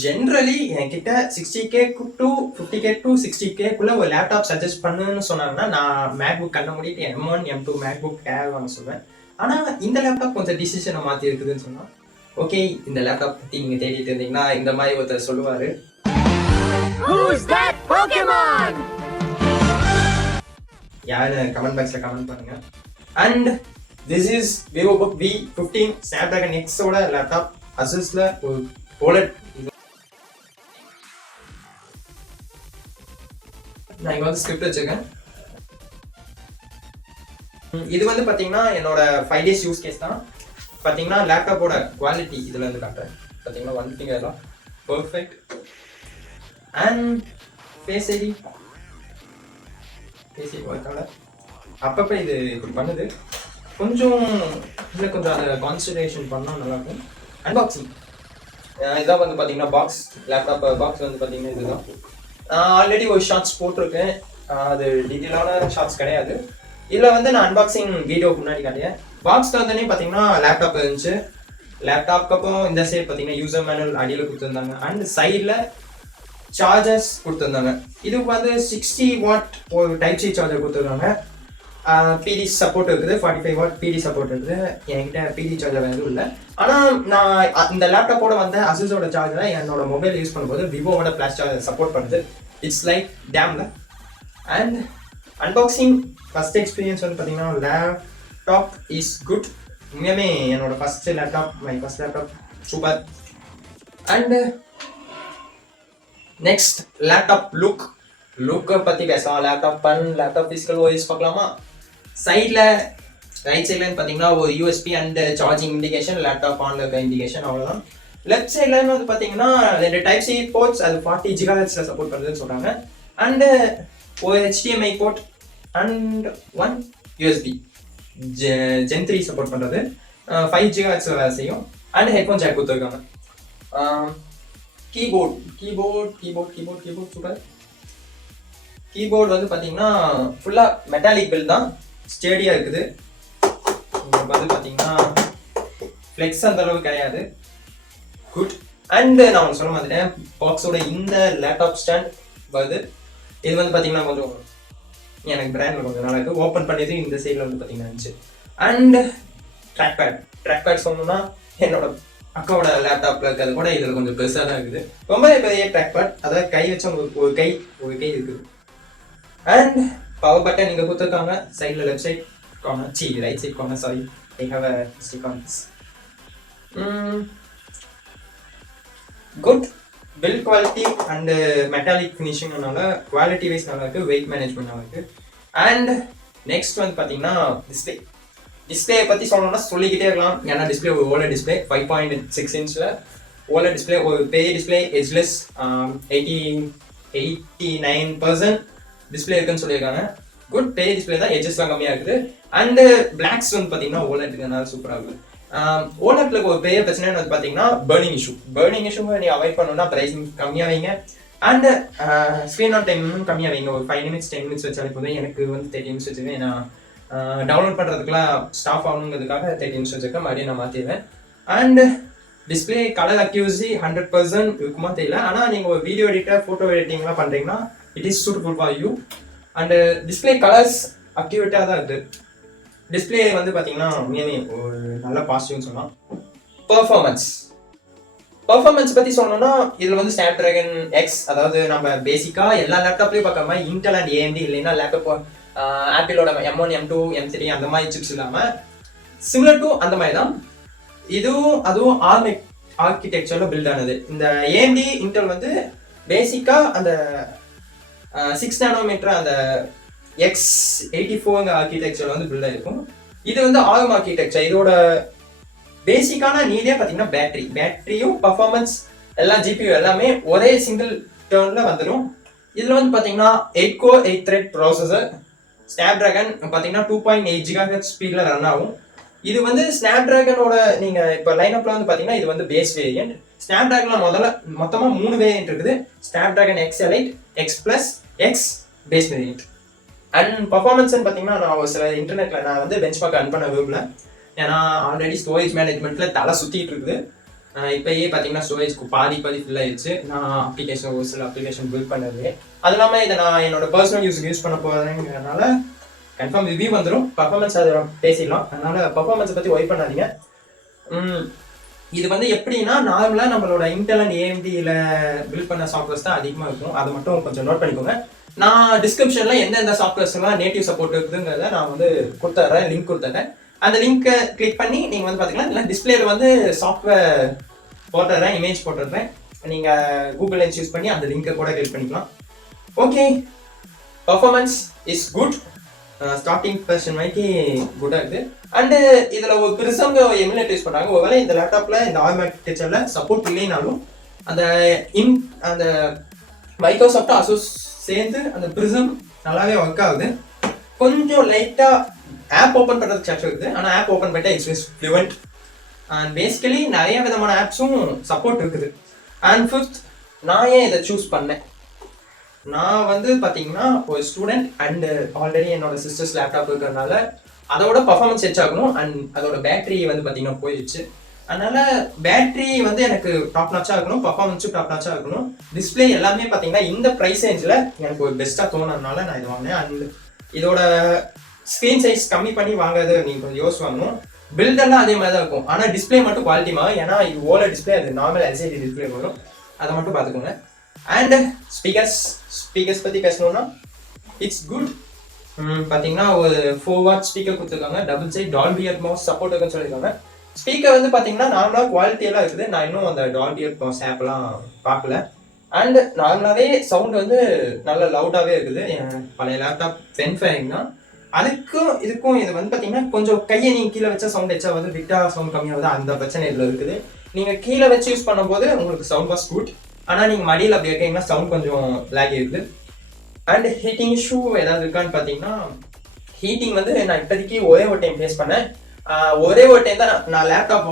Generally என்கிட்ட 60K to 50K to 60K குள்ள ஒரு லேப்டாப் சஜஸ்ட் பண்ணுன்னு சொன்னாங்கன்னா நான் மேக்புக் கண்ண மூடிட்டு M1 M2 மேக்புக் ஏர் வாங்க சொல்லுவேன். ஆனால் இந்த லேப்டாப் கொஞ்சம் டிசிஷனை மாற்றி இருக்குதுன்னு சொன்னால் ஓகே, இந்த லேப்டாப் பற்றி நீங்கள் தேடிட்டு இருந்தீங்கன்னா இந்த மாதிரி ஒருத்தர் சொல்லுவார், யாரு கமெண்ட் பாக்ஸில் கமெண்ட் பண்ணுங்க. And this is Vivobook V15 Snapdragon X ஓட லேப்டாப், ASUSல ஒரு OLED. நான் இங்கே வந்து ஸ்கிரிப்ட் வச்சுருக்கேன். இது வந்து பார்த்தீங்கன்னா என்னோட 5 days யூஸ் கேஸ் தான். பார்த்தீங்கன்னா லேப்டாப்போட குவாலிட்டி இதில் இருந்து காட்டுறேன். பார்த்தீங்கன்னா ஒன் ஃபிங்கர் தான் பர்ஃபெக்ட். அண்ட் ஃபேஸ் ஐடி ஒர்க்கால அப்பப்போ இது இப்படி பண்ணுது. கொஞ்சம் இன்னும் கொஞ்சம் அதை கான்சன்ட்ரேஷன் பண்ணால் நல்லாயிருக்கும். அன்பாக்சிங் இதான் வந்து பார்த்தீங்கன்னா பாக்ஸ், லேப்டாப் பாக்ஸ் வந்து பார்த்தீங்கன்னா இதுதான். நான் ஆல்ரெடி ஒரு ஷார்ட்ஸ் போட்டிருக்கேன், அது டீட்டெயிலான ஷார்ட்ஸ் கிடையாது. இதில் வந்து நான் அன்பாக்சிங் வீடியோக்கு முன்னாடி காட்டியேன். பாக்ஸில் வந்தோடனே பார்த்தீங்கன்னா லேப்டாப் இருந்துச்சு. லேப்டாப்க்கு அப்புறம் இந்த சைடு பார்த்தீங்கன்னா யூசர் மேனுவல் அடியில் கொடுத்துருந்தாங்க. அண்ட் சைடில் சார்ஜர்ஸ் கொடுத்துருந்தாங்க. இதுக்கு வந்து 60 வாட் ஒரு டைப் சி சார்ஜர் கொடுத்துருக்காங்க. பிடி சப்போர்ட் இருக்குது, 45 வாட் பிடி சப்போர்ட் இருக்குது. என்கிட்ட பிடி சார்ஜர் எதுவும் இல்லை. ஆனால் நான் இந்த லேப்டாப்போட வந்து அசூஸோட சார்ஜரை என்னோட மொபைல் யூஸ் பண்ணும்போது விவோவோட ஃப்ளாஷ் சார்ஜர் சப்போர்ட் பண்ணுது. இட்ஸ் லைக் டேம்ல. அண்ட் அன்பாக்சிங் ஃபர்ஸ்ட் எக்ஸ்பீரியன்ஸ் வந்து பார்த்தீங்கன்னா லேப்டாப் இஸ் குட். உண்மையுமே என்னோட first laptop super. And next laptop லுக்கை பற்றி பேசலாம். லேப்டாப் ஃபிசிக்கல் ஓஎஸ் பார்க்கலாமா? சைடில் ரைட் சைட்லன்னு பார்த்தீங்கன்னா ஒரு USB and charging indication, laptop ஆன்ல இருக்க இண்டிகேஷன், அவ்வளோதான். லெஃப்ட் சைட்லன்னு வந்து பார்த்தீங்கன்னா 2 டைப் சி போர்ட்ஸ், அது 40 GHz சப்போர்ட் பண்ணுறதுன்னு சொல்கிறாங்க. அண்டு ஒரு HDMI port and 1 USB Gen 3 support பண்ணுறது, 5 GHz வேலை செய்யும். அண்ட் ஹெட்ஃபோன் ஜாக் கொடுத்துருக்காங்க. Keyboard super. கீபோர்டு வந்து பார்த்தீங்கன்னா ஃபுல்லாக மெட்டாலிக் பில்ட் தான், ஸ்டேடியாக இருக்குது. உங்களுக்கு வந்து பார்த்தீங்கன்னா ஃப்ளெக்ஸ் அந்த அளவுக்கு கிடையாது, குட். அண்ட் நான் உங்களுக்கு சொல்ல மாட்டேன், பாக்ஸோட இந்த லேப்டாப் ஸ்டாண்ட் வருது. இது வந்து பார்த்தீங்கன்னா கொஞ்சம் எனக்கு பிராண்டில் கொஞ்சம் நல்லா இருக்குது. ஓப்பன் பண்ணியது இந்த சைடில் வந்து பார்த்தீங்கன்னா இருந்துச்சு. அண்ட் ட்ராக் பேட் சொல்லணும்னா என்னோட அக்காவோட லேப்டாப்பில் இருக்கிறது கூட இதில் கொஞ்சம் பெருசாக தான் இருக்குது. ரொம்ப பெரிய ட்ராக் பேட், அதாவது கை வச்ச உங்களுக்கு ஒரு கை இருக்குது. அண்ட் பவர் பட்டன் இங்கே கொடுத்துருக்காங்க. சைடில் left side corner, right side corner, sorry, I have a mistake on this. Good build quality and metallic ஃபினிஷிங்னால குவாலிட்டி வைஸ் நல்லா இருக்குது, வெயிட் மேனேஜ்மெண்ட் நல்லா இருக்குது. அண்ட் நெக்ஸ்ட் வந்து பார்த்தீங்கன்னா டிஸ்பிளே பற்றி சொல்லணும்னா சொல்லிக்கிட்டே இருக்கலாம். ஏன்னா டிஸ்பிளே ஒரு OLED டிஸ்பிளே 5.6 இன்ச்சில் OLED டிஸ்பிளே, ஒரு பெரிய டிஸ்பிளே, எட்ஜ்லெஸ், 89% டிஸ்பிளே இருக்குன்னு சொல்லியிருக்காங்க. குட், பெரிய டிஸ்பிளே தான், எட்ஜஸ்லாம் கம்மியாக இருக்குது. அண்டு பிளாக்ஸ் வந்து பார்த்தீங்கன்னா OLED சூப்பராக இருக்குது. OLEDல ஒரு பெரிய பிரச்சனைன்னு வந்து பார்த்தீங்கன்னா பர்னிங் இஷ்யூவை நீங்கள் அவாய்ட் பண்ணணும்னா ப்ரைஸிங் கம்மியாக வைங்க. அண்ட் ஸ்க்ரீன் ஆன் டைம் கம்மியாக வைங்க. ஒரு 5 minutes 10 minutes வச்சாலே போதும். எனக்கு வந்து 30 minutes வச்சுருக்கேன். ஏன்னா டவுன்லோட் பண்ணுறதுக்குலாம் ஸ்டாப் ஆகணுங்கிறதுக்காக 30 minutes வச்சுருக்கேன். மறுபடியும் நான் மாற்றிடுவேன். அண்ட் டிஸ்பிளே கலர் அக்யூரசி 100% இருக்குமா தெரியல. ஆனால் நீங்கள் ஒரு வீடியோ எடிட்டர், ஃபோட்டோ எடிட்டிங்லாம் பண்ணுறீங்கன்னா it is suitable for you. And display colours அக்யூரேட்டாக தான் இருக்குது. டிஸ்பிளே வந்து பார்த்தீங்கன்னா ஒரு நல்ல பாசிட்டிவ்னு சொல்லலாம். பர்ஃபார்மன்ஸ் பற்றி சொல்லணும்னா இதில் வந்து Snapdragon X, அதாவது நம்ம பேசிக்காக எல்லா லேப்டாப்லேயும் பார்க்குற மாதிரி இன்டெல் அண்ட் AMD இல்லைன்னா லேப்டாப் ஆப்பிளோட M1 M2 M3 அந்த மாதிரி சிப்ஸ் இல்லாமல் சிமிலர் டு அந்த மாதிரி தான் அதுவும் ஆர்கிடெக்சரில் பில்ட் ஆனது. இந்த AMD இன்டெல் வந்து பேசிக்காக அந்த 6 nanometer அந்த X84 ஆர்கிடெக்சர் வந்து பில்ட் ஆகிருக்கும். இது வந்து ARM ஆர்கிடெக்சர். இதோட பேசிக்கான நீடே பார்த்தீங்கன்னா பேட்டரியும் பர்ஃபார்மன்ஸ் எல்லாம் GPU எல்லாமே ஒரே சிங்கிள் டர்னில் வந்துடும். இதில் வந்து பார்த்தீங்கன்னா 8 core 8 thread ப்ராசஸர், Snapdragon பார்த்தீங்கன்னா 2.8 GHz ஸ்பீடில் ரன் ஆகும். இது வந்து ஸ்னாப்டிராகனோட நீங்கள் இப்போ லைனப்பில் வந்து பார்த்தீங்கன்னா இது வந்து பேஸ் வேரியன்ட். ஸ்னாப்டிராகனில் மொத்தமாக 3 வேரியன்ட் இருக்குது. Snapdragon X Elite, X Plus, X base variant. And பர்ஃபார்மன்ஸ்ன்னு பார்த்தீங்கன்னா நான் ஒரு சில இன்டர்நெட்டில் நான் வந்து பெஞ்ச் மார்க் ரன் பண்ண விரும்பல. ஏன்னா ஆல்ரெடி ஸ்டோரேஜ் மேனேஜ்மெண்ட்டில் தலை சுற்றிட்டு இருக்குது. இப்போயே பார்த்தீங்கன்னா ஸ்டோரேஜ்க்கு பாதி ஃபில் ஆயிடுச்சு. நான் ஒரு சில அப்ளிகேஷன் பில்ட் பண்ணது. அது இல்லாமல் இதை நான் என்னோட பர்சனல் யூஸுக்கு யூஸ் பண்ண போகிறேங்கிறதுனால கன்ஃபார்ம் ரிவ்யூ வந்துடும். பர்ஃபார்மன்ஸ் அதை பேசிடலாம். அதனால பர்ஃபார்மன்ஸை பற்றி ஒய் பண்ணாதீங்க. இது வந்து எப்படின்னா நார்மலாக நம்மளோட இன்டெல் அண்ட் ஏஎம்டியில் பில்ட் பண்ண சாஃப்ட்வேர்ஸ் தான் அதிகமாக இருக்கும். அதை மட்டும் கொஞ்சம் நோட் பண்ணிக்கோங்க. நான் டிஸ்கிரிப்ஷனில் எந்தெந்த சாஃப்ட்வேர்ஸ்லாம் நேட்டிவ் சப்போர்ட் இருக்குதுங்கிறத நான் வந்து கொடுத்துட்றேன், லிங்க் கொடுத்துட்றேன். அந்த லிங்க்கை கிளிக் பண்ணி நீங்கள் வந்து பார்த்துக்கலாம். இல்லை டிஸ்பிளேல வந்து சாஃப்ட்வேர் போட்டுறேன், இமேஜ் போட்டுடுறேன். நீங்கள் கூகுள் லென்ஸ் யூஸ் பண்ணி அந்த லிங்கை கூட கிளிக் பண்ணிக்கலாம். Okay, performance is good. Starting version வரைக்கும் குட்டாக இருக்குது. அண்டு இதில் ஒரு பிரிசம் எமுலேட் யூஸ் பண்ணுறாங்க. ஒருவேளை இந்த லேப்டாப்பில் இந்த ஆர்கிடெக்சரில் சப்போர்ட் இல்லைனாலும் அந்த மைக்ரோசாஃப்ட் அசூஸ் சேர்ந்து அந்த பிரிசம் நல்லாவே ஒர்க் ஆகுது. கொஞ்சம் லைட்டாக ஆப் ஓப்பன் பண்ணுறதுக்கு சான்ஸ் இருக்குது. ஆனால் ஆப் ஓப்பன் பண்ணிட்டா இட்ஸ் ஃப்ளூவெண்ட். அண்ட் பேசிக்கலி நிறைய விதமான ஆப்ஸும் சப்போர்ட் இருக்குது. அண்ட் ஃபிஃப்த், நான் ஏன் இதை சூஸ் பண்ணேன், நான் வந்து பார்த்தீங்கன்னா ஒரு ஸ்டூடெண்ட் அண்டு ஆல்ரெடி என்னோட சிஸ்டர்ஸ் லேப்டாப் இருக்கிறதுனால அதோட பர்ஃபார்மன்ஸ் ஹெச் ஆகணும். அண்ட் அதோட பேட்டரி வந்து பார்த்தீங்கன்னா போயிடுச்சு. அதனால பேட்டரி வந்து எனக்கு டாப் நாச்சாக இருக்கணும், பர்ஃபார்மன்ஸும் டாப் நாச்சாக இருக்கணும். டிஸ்பிளே எல்லாமே பார்த்தீங்கன்னா இந்த ப்ரைஸ் ரேஞ்சில் எனக்கு ஒரு பெஸ்ட்டாக தோணுறதுனால நான் இது வாங்கினேன். அண்ட் இதோட ஸ்க்ரீன் சைஸ் கம்மி பண்ணி வாங்குறது நீங்கள் கொஞ்சம் யோசிச்சு வாங்கணும். பில்டெல்லாம் அதே மாதிரி தான் இருக்கும். ஆனால் டிஸ்பிளே மட்டும் குவாலிட்டி மாறும். ஏன்னா இது ஓலட் டிஸ்பிளே, அது நார்மல் எல்சிடி டிஸ்பிளே வரும். அதை மட்டும் பார்த்துக்கோங்க. அண்ட் ஸ்பீக்கர்ஸ் பற்றி பேசணும்னா இட்ஸ் குட். பார்த்தீங்கன்னா ஒரு 4 வாட் ஸ்பீக்கர் கொடுத்துருக்காங்க. Double side Dolby Atmos support இருக்குன்னு சொல்லியிருக்காங்க. ஸ்பீக்கர் வந்து பார்த்தீங்கன்னா நார்மலாக குவாலிட்டியெல்லாம் இருக்குது. நான் இன்னும் அந்த டால்பி அட்மாஸ் ஆப்லாம் பார்க்கல. அண்ட் நார்மலாகவே சவுண்ட் வந்து நல்ல லவுடாகவே இருக்குது. பழைய லேப்டாப் 10 தான். அதுக்கும் இதுக்கும் இது வந்து பார்த்தீங்கன்னா கொஞ்சம் கையை நீங்கள் கீழே வச்சா சவுண்ட் வச்சா வந்து விட்டா சவுண்ட் கம்மியாகுது. அந்த பிரச்சனை இதில் இருக்குது. நீங்கள் கீழே வச்சு யூஸ் பண்ணும்போது உங்களுக்கு சவுண்ட் வாஸ் குட். ஆனால் நீங்கள் மடியில் அப்படி வைக்கிங்கன்னா சவுண்ட் கொஞ்சம் லேக் இருக்குது. அண்ட் ஹீட்டிங் இஷ்யூ ஏதாவது இருக்கான்னு பார்த்தீங்கன்னா ஹீட்டிங் வந்து நான் இப்போதைக்கு ஒரே ஒரு டைம் ஃபேஸ் பண்ணேன். ஒரே ஒரு டைம் தான் நான் லேப்டாப்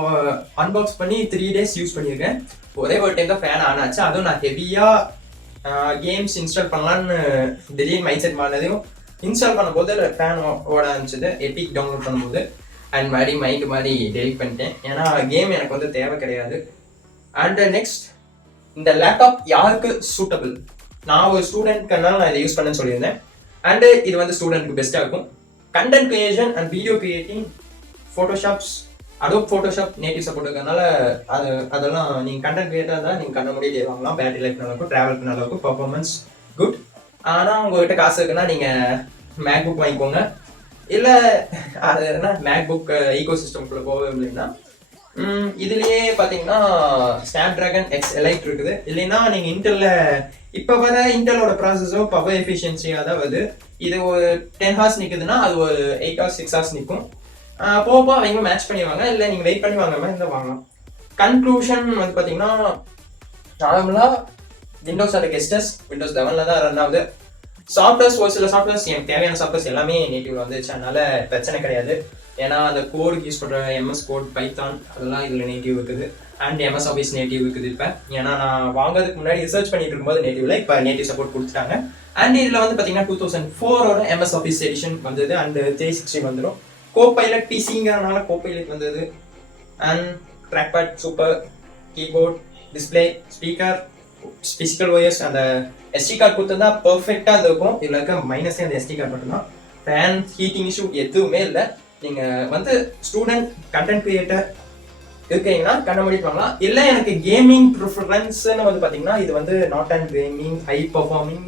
அன்பாக்ஸ் பண்ணி 3 days யூஸ் பண்ணியிருக்கேன். ஒரே ஒரு டைம் தான் ஃபேன் ஆன் ஆச்சு. அதுவும் நான் ஹெவியாக கேம்ஸ் இன்ஸ்டால் பண்ணலான்னு திடீர்னு மைண்ட் செட் பண்ணதையும் இன்ஸ்டால் பண்ணும்போது ஃபேன் ஓட ஆரம்பிச்சது எபிக் டவுன்லோட் பண்ணும்போது. அண்ட் மைண்டு மாதிரி டெலிட் பண்ணிட்டேன். ஏன்னா கேம் எனக்கு வந்து தேவை கிடையாது. அண்ட் நெக்ஸ்ட், இந்த லேப்டாப் யாருக்கு சூட்டபிள்? நான் ஒரு ஸ்டூடெண்ட்னால நான் இதை யூஸ் பண்ணேன்னு சொல்லியிருந்தேன். அண்டு இது வந்து ஸ்டூடெண்ட்க்கு பெஸ்ட்டாக இருக்கும். Content creation and video creating, Photoshop native support இருக்கிறதுனால அதெல்லாம் நீங்கள் கண்டென்ட் கிரியேட்டர் தான் நீங்கள் கண்ண முடியாது வாங்கலாம். பேட்டரி லைஃப் நல்லாயிருக்கும், ட்ராவலுக்கு நல்லாயிருக்கும், பர்ஃபார்மன்ஸ் குட். ஆனால் உங்கள்கிட்ட காசு இருக்குன்னா நீங்கள் மேக்புக் வாங்கிக்கோங்க. இல்லை அது என்ன மேக்புக் ஈகோ சிஸ்டம்குள்ளே போக இல்லைன்னா இதுலேயே பார்த்தீங்கன்னா ஸ்னாப்ட்ராகன் எக்ஸ் எலைட் இருக்குது. இல்லைன்னா நீங்கள் இன்டெல்ல இப்போ வர இன்டெலோட ப்ராசஸரும் பவர் எஃபிஷியன்சியாக தான் வருது. இது ஒரு 10 hours நிற்குதுன்னா அது ஒரு 8 hours 6 hours நிற்கும். போக அவங்க மேட்ச் பண்ணிடுவாங்க. இல்லை நீங்கள் வெயிட் பண்ணி வாங்க மாதிரி இருந்தால் வாங்கலாம். கன்க்ளூஷன் வந்து பார்த்தீங்கன்னா நார்மலாக விண்டோஸ் அண்ட் கெஸ்டர்ஸ் விண்டோஸ் 11 தான் ரன் ஆகுது. சாஃப்ட்வேர்ஸ் ஒரு சில சாஃப்ட்வேர்ஸ் எனக்கு தேவையான சாஃப்ட்வேர்ஸ் எல்லாமே நேட்டிவ்ல வந்துச்சு. அதனால பிரச்சனை கிடையாது. ஏன்னா அந்த கோடுக்கு யூஸ் பண்ணுற எம்எஸ் கோட், பைத்தான் அதெல்லாம் இதில் நேட்டிவ் இருக்குது. அண்ட் எம்எஸ் ஆஃபீஸ் நேட்டிவ் இருக்குது. இப்போ ஏன்னா நான் வாங்குறதுக்கு முன்னாடி ரிசர்ச் பண்ணிட்டு இருக்கும்போது நேட்டிவ்ல இப்போ நேட்டிவ் சப்போர்ட் கொடுத்துட்டாங்க. அண்ட் இதில் வந்து பார்த்தீங்கன்னா 2004 எம்எஸ் ஆஃபீஸ் எடிஷன் வந்தது. அண்ட் 360 வந்துடும். கோபைலட் பிசிங்கிறதுனால கோபைலட் வந்தது. And trackpad super, keyboard, display, speaker, physical wires, அந்த எஸ்டி கார்டு கொடுத்தா பர்ஃபெக்டாக இருக்கும். இதில் இருக்க மைனஸே அந்த எஸ்டி கார்டு மட்டும்தான். ஃபேன், ஹீட்டிங் இஷ்யூ எதுவுமே இல்லை. நீங்கள் வந்து ஸ்டூடெண்ட் கண்டென்ட் கிரியேட்டர் இருக்கீங்கன்னா கண்ண முடிட்டு வாங்கலாம். இல்லை எனக்கு கேமிங் ப்ரிஃபரன்ஸ்ன்னு வந்து பார்த்தீங்கன்னா இது வந்து not and gaming high performing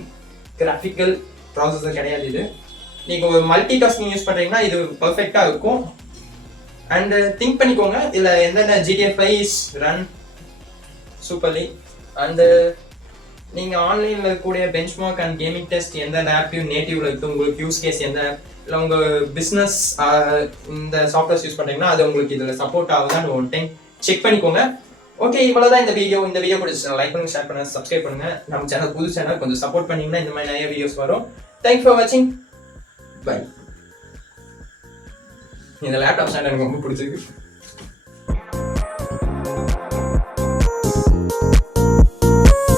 graphical processor கிடையாது. இது நீங்கள் ஒரு மல்டி டாஸ்கிங் யூஸ் பண்ணுறீங்கன்னா இது பர்ஃபெக்டாக இருக்கும். அண்டு திங்க் பண்ணிக்கோங்க இதில் எந்தெந்த GTA5 ரன் சூப்பர்லி. அண்டு நீங்கள் ஆன்லைனில் இருக்கக்கூடிய பெஞ்ச்மார்க் அண்ட் கேமிங் டெஸ்ட் எந்த ஆப்பையும் நேட்டிவ்ல இருக்குது, உங்களுக்கு யூஸ் கேஸ் எந்த இல்லை உங்கள் பிஸ்னஸ் இந்த சாஃப்ட்வேர்ஸ் யூஸ் பண்ணுறீங்கன்னா அது உங்களுக்கு இதில் சப்போர்ட் ஆகுதான்னு ஒன் டைம் செக் பண்ணிக்கோங்க. ஓகே, இவ்வளோதான் இந்த வீடியோ பிடிச்சி லைக் பண்ணுங்கள், ஷேர் பண்ணுங்கள், சப்ஸ்கிரைப் பண்ணுங்கள். நம்ம சேனல் புது சேனல் கொஞ்சம் சப்போர்ட் பண்ணிங்கன்னா இந்த மாதிரி நிறைய வீடியோஸ் வரும். தேங்க்ஸ் ஃபார் வாட்சிங். பை. இந்த லேப்டாப் ஸ்டாண்ட் எனக்கு ரொம்ப பிடிச்சிருக்கு.